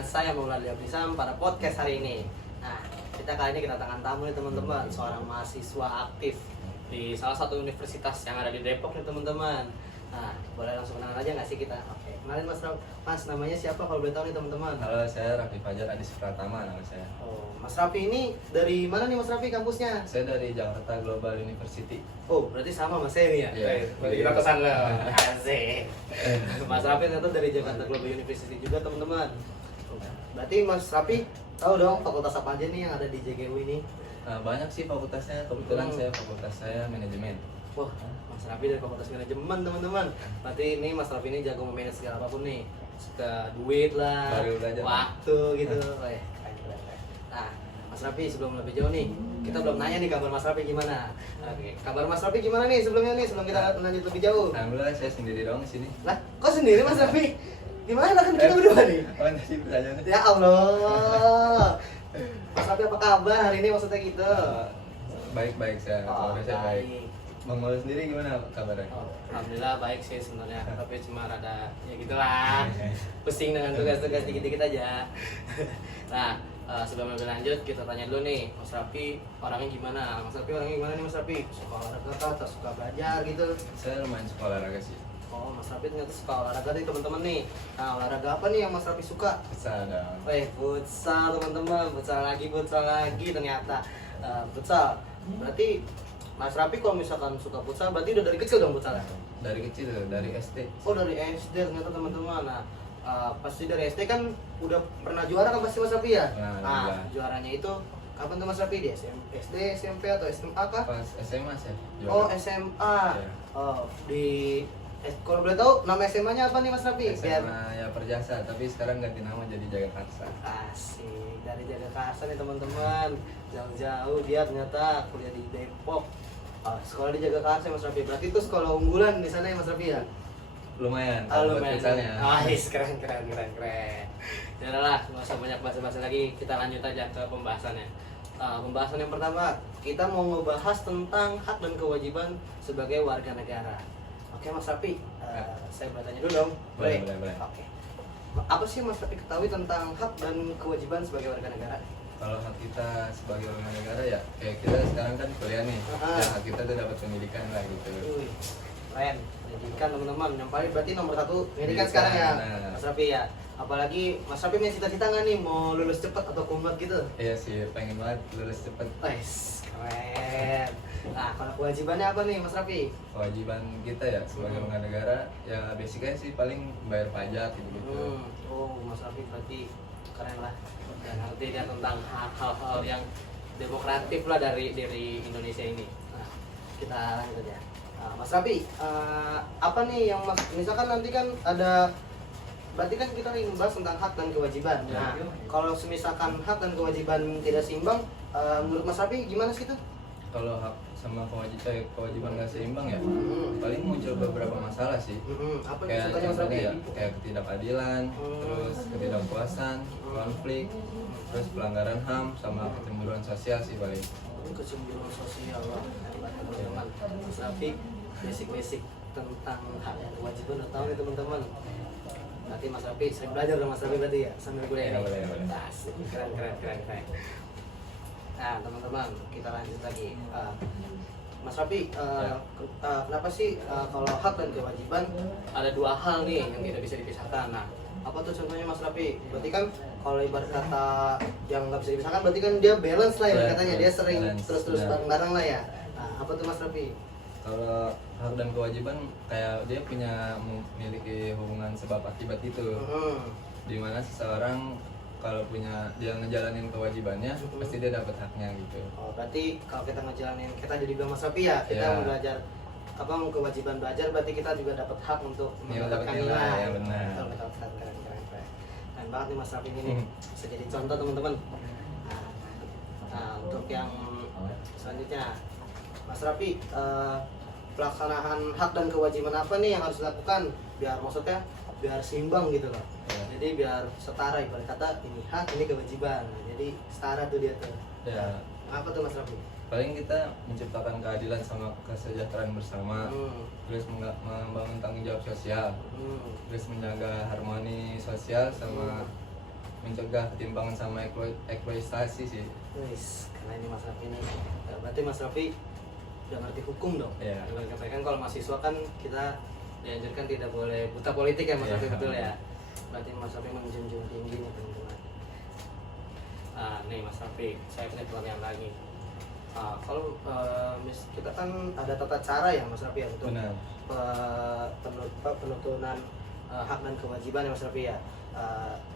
dengan saya Maulana Abdisam pada podcast hari ini. Nah, kita kali ini kedatangan tamu nih teman-teman, seorang mahasiswa aktif di salah satu universitas yang ada di Depok nih teman-teman. Nah, boleh langsung kenalan aja nggak sih kita? Oke, kenalin Mas, namanya siapa kalau boleh tahu nih teman-teman? Halo, saya Raffi Fajar Adis Pratama nama saya. Oh, Mas Raffi ini dari mana nih Mas Raffi kampusnya? Saya dari Jakarta Global University. Oh, berarti sama Mas saya nih ya? Iya. Berarti kita kesan lah. Asik. Mas Raffi ternyata dari Jakarta Global University juga teman-teman. Berarti Mas Raffi tahu dong fakultas apa aja nih yang ada di JGU ini? Nah, banyak sih fakultasnya. Kebetulan fakultas saya manajemen. Wah, Mas Raffi dari fakultas manajemen teman-teman. Berarti ini Mas Raffi ini jago memanage segala apapun nih. Suka duit lah, Baru belajar. waktu gitu. Wah, keren. Nah, Mas Raffi sebelum lebih jauh nih, kita belum nanya nih kabar Mas Raffi gimana. Oke, kabar Mas Raffi gimana nih sebelumnya nih sebelum kita lanjut lebih jauh? Alhamdulillah saya sendiri doang di sini. Lah, kok sendiri Mas Raffi? Gimana kan kita berdua nih? Oh, tadi pertanyaannya. Ya Allah. Mas Raffi apa kabar hari ini maksudnya gitu? Baik-baik saya. Kabar saya baik. Bang Maul sendiri gimana kabarnya? Oh, alhamdulillah baik sih sebenarnya, tapi cuma rada ya gitulah, pusing dengan tugas-tugas dikit-dikit aja. Nah, sebelum lebih lanjut kita tanya dulu nih, Mas Raffi orangnya gimana? Mas Raffi orangnya gimana nih Mas Raffi? Suka olahraga kah atau suka belajar gitu? Saya lumayan suka olahraga sih. Oh, Mas Raffi ternyata suka olahraga nih teman-teman nih. Nah, olahraga apa nih yang Mas Raffi suka? Bisa dong. Futsal teman-teman, futsal lagi ternyata. Futsal. Berarti Mas Raffi kalau misalkan suka futsal berarti udah dari kecil dong futsalnya? Dari kecil, dari SD. Oh, dari SD ternyata teman-teman. Nah, pasti dari SD kan udah pernah juara kan pasti Mas Raffi ya? Nah, juaranya itu kapan tuh Mas Raffi? Di SD, SMP atau SMA kah? Pas SMA saya juara. Oh, SMA. Iya. Oh, kalau boleh tahu nama SMA-nya apa nih Mas Raffi? SMA ya Perjasa, tapi sekarang ganti nama jadi Jagakarsa. Asik, dari Jagakarsa nih teman-teman. Jauh-jauh dia ternyata kuliah di Depok. Sekolah di Jagakarsa Mas Raffi. Berarti itu sekolah unggulan di sana ya Mas Raffi ya? Lumayan. Lumayan. Futsalnya. Keren. Ya udahlah, nggak usah banyak basa-basi lagi. Kita lanjut aja ke pembahasannya. Pembahasan yang pertama, kita mau ngebahas tentang hak dan kewajiban sebagai warga negara. Oke Mas Raffi, saya bertanya dulu dong. Boleh. Oke. Apa sih Mas Raffi ketahui tentang hak dan kewajiban sebagai warga negara? Kalau hak kita sebagai warga negara ya, kayak kita sekarang kan kuliah nih, ya hak kita tuh dapat pendidikan lah gitu. Keren, pendidikan teman-teman. Yang paling berarti nomor satu pendidikan sekarang ya, Mas Raffi ya. Apalagi Mas Raffi punya cita-cita nggak nih mau lulus cepat atau kumat gitu? Iya sih, pengen banget lulus cepet. Keren. Nah, kalau kewajibannya apa nih Mas Raffi? Kewajiban kita ya sebagai warga negara, ya basicnya sih paling bayar pajak gitu. Oh, Mas Raffi berarti keren lah. Dan ngerti dia tentang hal-hal yang demokratif lah dari Indonesia ini. Nah, kita lanjut ya. Mas Raffi, apa nih yang misalkan nanti kan ada, berarti kan kita ingin membahas tentang hak dan kewajiban. Nah, kalau misalkan hak dan kewajiban tidak seimbang, menurut Mas Raffi gimana sih itu? Kalau hak sama kewajiban nggak seimbang ya, paling muncul beberapa masalah sih. Apa Kayak sukanya Mas Raffi? contohnya ya, kayak ketidakadilan, terus ketidakpuasan, konflik, terus pelanggaran HAM sama kecemburuan sosial sih paling. Kecemburuan sosial lah, teman-teman. Mas Raffi basic tentang hak dan kewajiban udah tahu nih teman-teman. Nanti Mas Raffi sering belajar dong Mas Raffi berarti ya sambil kuliah ini. Boleh. Asik, keren. Nah teman-teman, kita lanjut lagi. Mas Raffi, kenapa sih kalau hak dan kewajiban ada dua hal nih yang tidak bisa dipisahkan? Nah, apa tuh contohnya Mas Raffi? Berarti kan kalau ibarat kata yang nggak bisa dipisahkan, berarti kan dia balance lah ibarat katanya, dia sering terus bareng-bareng lah ya. Nah, apa tuh Mas Raffi? Kalau hak dan kewajiban kayak dia punya memiliki hubungan sebab akibat gitu. Dimana seseorang kalau dia ngejalanin kewajibannya pasti dia dapat haknya gitu. Oh, berarti kalau kita ngejalanin, kita jadi bilang Mas Raffi ya, kita mau belajar mau kewajiban belajar, berarti kita juga dapat hak untuk mendapatkan nilai. Ya benar. Keren banget nih Mas Raffi ini nih. Bisa jadi contoh teman-teman. Nah, untuk yang selanjutnya Mas Raffi, pelaksanaan hak dan kewajiban apa nih yang harus dilakukan biar seimbang gitu loh. Jadi biar setara, ibarat kata ini hak, ini kewajiban. Jadi setara tuh dia tuh. Ya. Apa tuh Mas Raffi? Paling kita menciptakan keadilan sama kesejahteraan bersama, terus membangun tanggung jawab sosial, terus menjaga harmoni sosial sama mencegah ketimpangan sama eksploitasi sih. Wis, karena ini Mas Raffi ini. Berarti Mas Raffi udah ngerti hukum dong. Iya. Dengan katakan kalau mahasiswa kan kita dianjurkan tidak boleh buta politik ya Mas Iya. Raffi, betul ya. Berarti Mas Raffi menjunjung tinggi nih teman-teman. Nih Mas Raffi, saya punya pertanyaan lagi. Kalau kita kan ada tata cara ya Mas Raffi ya untuk Benar. penutunan hak dan kewajiban ya Mas Raffi ya.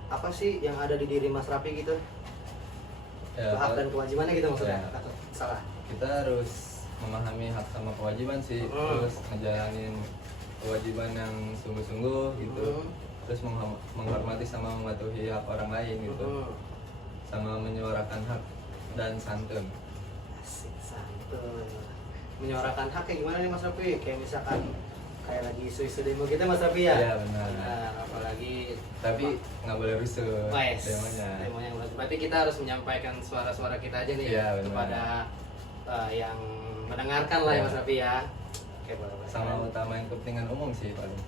Apa sih yang ada di diri Mas Raffi gitu? Ya, Hak dan kewajibannya gitu maksudnya? Ya. Atau salah? Kita harus memahami hak sama kewajiban sih, terus ngejalanin kewajiban yang sungguh-sungguh gitu, terus menghormati sama mematuhi hak orang lain gitu, sama menyuarakan hak dan santun. Asik, santun. Menyuarakan hak kayak gimana nih Mas Raffi? Kayak misalkan kayak lagi isu-isu demo gitu Mas Raffi ya? Iya benar. Nah, apalagi Tapi nggak boleh rusuh demonya. demonya. Berarti kita harus menyampaikan suara-suara kita aja nih Iya, benar. kepada yang mendengarkan lah ya Iya. Mas Raffi ya. Oke, boleh. Sama utamain kepentingan umum sih paling.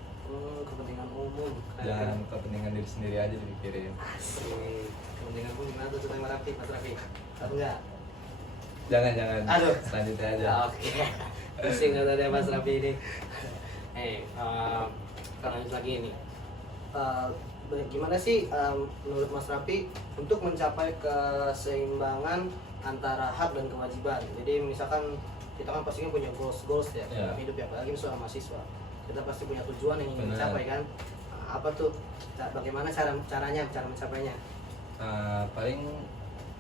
Kepentingan umum. Jangan kepentingan diri sendiri aja dipikirin. Asik. Kepentingan umum gimana tuh Mas Raffi? Mas Raffi? Tahu nggak? Jangan. Aduh. Selanjutnya aja. Oke. Pusing kata deh Mas Raffi ini. Kita lanjut lagi ini. Gimana sih menurut Mas Raffi untuk mencapai keseimbangan antara hak dan kewajiban? Jadi misalkan kita kan pastinya punya goals ya dalam hidup ya, apalagi seorang mahasiswa. Kita pasti punya tujuan yang ingin dicapai kan. Apa tuh? Bagaimana caranya mencapainya? Paling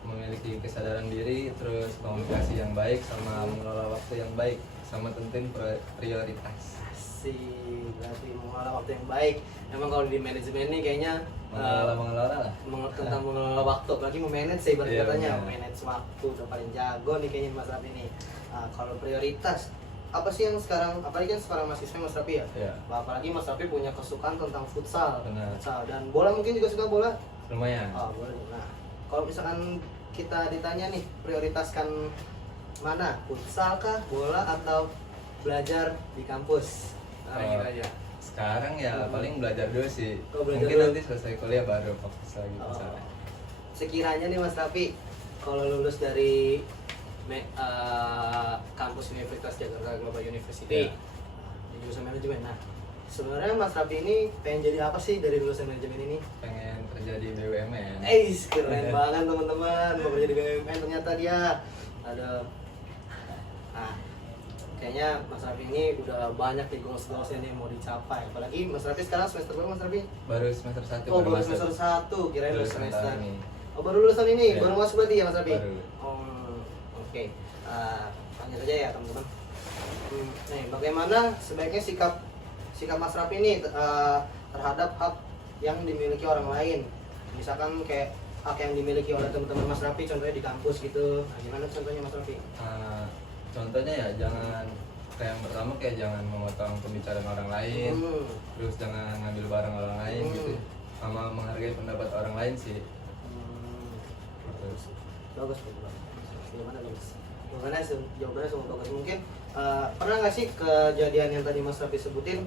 memiliki kesadaran diri, terus komunikasi yang baik, sama mengelola waktu yang baik, sama tentuin prioritas. Asik, berarti mengelola waktu yang baik. Emang kalau di manajemen nih kayaknya mengelola lah. tentang mengelola waktu, apalagi memanage sih ibarat Iya, katanya, benar. manage waktu udah paling jago nih kayaknya Mas Raffi nih. Kalau prioritas apa sih yang sekarang, apalagi kan sekarang mahasiswa Mas Raffi ya? Iya. Apalagi Mas Raffi punya kesukaan tentang futsal, Benar. dan bola, mungkin juga suka bola. Lumayan. Boleh. Nah, kalau misalkan kita ditanya nih, prioritaskan mana? Futsal kah, bola, atau belajar di kampus? Gitu aja. Sekarang ya paling belajar dulu sih. Belajar Mungkin dulu. nanti selesai kuliah baru fokus lagi Oh. misalnya. Sekiranya nih Mas Raffi, kalau lulus dari kampus Universitas Jakarta Global University, Ya. di jurusan manajemen. Nah, sebenarnya Mas Raffi ini pengen jadi apa sih dari lulusan manajemen ini? Pengen kerja di BUMN. Keren banget teman-teman, mau kerja di BUMN ternyata dia. Aduh. Nah, kayaknya Mas Raffi ini udah banyak nih goals-goalsnya nih mau dicapai. Apalagi Mas Raffi sekarang semester berapa Mas Raffi? Baru semester 1 Oh, baru semester 1, kirain Baru baru semester. tahun ini. Oh, baru lulusan ini, Iya. baru masuk berarti ya Mas Raffi? Baru. Oke. Lanjut aja ya teman-teman. Nih, bagaimana sebaiknya sikap Mas Raffi ini terhadap hak yang dimiliki orang lain? Misalkan kayak hak yang dimiliki oleh teman-teman Mas Raffi, contohnya di kampus gitu. Nah, gimana contohnya Mas Raffi? Contohnya ya jangan, kayak yang pertama kayak jangan memotong pembicaraan orang lain, terus jangan ngambil barang orang lain gitu, sama menghargai pendapat orang lain sih. Bagus. Gimana bagus? Jawabannya semua bagus. Mungkin pernah nggak sih kejadian yang tadi Mas Raffi sebutin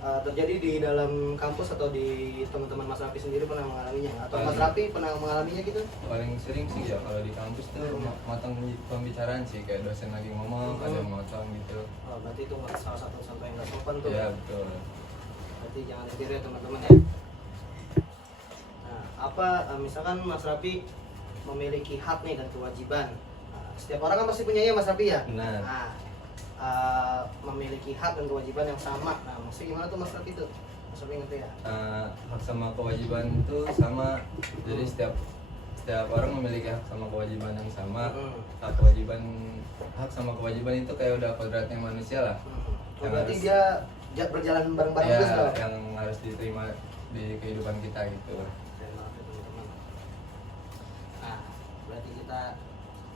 terjadi di dalam kampus atau di teman-teman Mas Raffi sendiri pernah mengalaminya? Atau Mas Raffi pernah mengalaminya gitu? Paling sering sih ya kalau di kampus tuh motong pembicaraan sih, kayak dosen lagi ngomong ada yang motong gitu. Berarti itu salah satu contoh yang nggak sopan tuh. Iya betul. Berarti jangan ditiru ya teman-teman ya. Nah, misalkan Mas Raffi memiliki hak nih dan kewajiban. Setiap orang kan pasti punyanya Mas Raffi ya. Benar. Memiliki hak dan kewajiban yang sama. Nah, maksudnya gimana tuh Mas Raffi tuh? Mas Raffi ngerti ya? Hak sama kewajiban itu sama, jadi setiap orang memiliki hak sama kewajiban yang sama. Hak sama kewajiban itu kayak udah kodratnya manusia lah. Berarti dia berjalan bareng-bareng Ya, terus loh. yang harus diterima di kehidupan kita gitu. Keren banget ya, teman-teman. Nah, berarti kita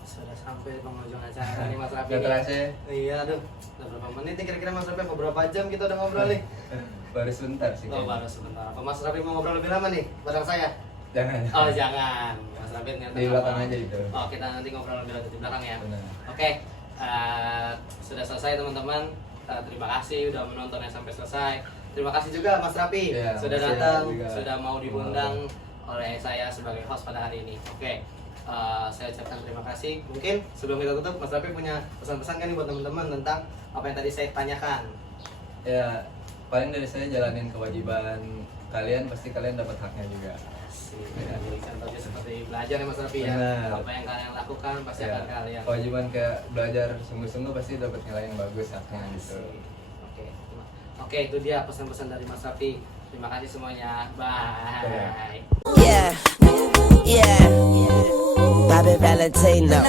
sudah sampai di penghujung acara nih Mas Raffi. Gak terasa ya? Iya, aduh. Udah berapa menit nih kira-kira Mas Raffi? Apa berapa jam kita udah ngobrol nih? Baru sebentar sih Oh, kayaknya. baru sebentar. Apa Mas Raffi mau ngobrol lebih lama nih bareng saya? Jangan. Oh, jangan. Mas Raffi ternyata Di belakang aja itu. Oh, kita nanti ngobrol lebih lanjut di belakang ya. Benar. Oke, sudah selesai teman-teman. Terima kasih udah menontonnya sampai selesai. Terima kasih juga Mas Raffi Ya, sudah makasih datang, juga. sudah mau diundang oleh saya sebagai host pada hari ini. Oke, saya ucapkan terima kasih. Mungkin sebelum kita tutup, Mas Raffi punya pesan-pesan kan nih buat teman-teman tentang apa yang tadi saya tanyakan? Ya, paling dari saya jalanin kewajiban kalian, pasti kalian dapat haknya juga. Ya, contohnya seperti belajar ya Mas Raffi ya. Benar. Apa yang kalian lakukan pasti Ya, akan kalian. kewajiban kayak belajar sungguh-sungguh pasti dapat nilai yang bagus haknya gitu. Oke. Oke, itu dia pesan-pesan dari Mas Raffi. Terima kasih semuanya. Bye. Yeah, yeah. Bobby Valentino.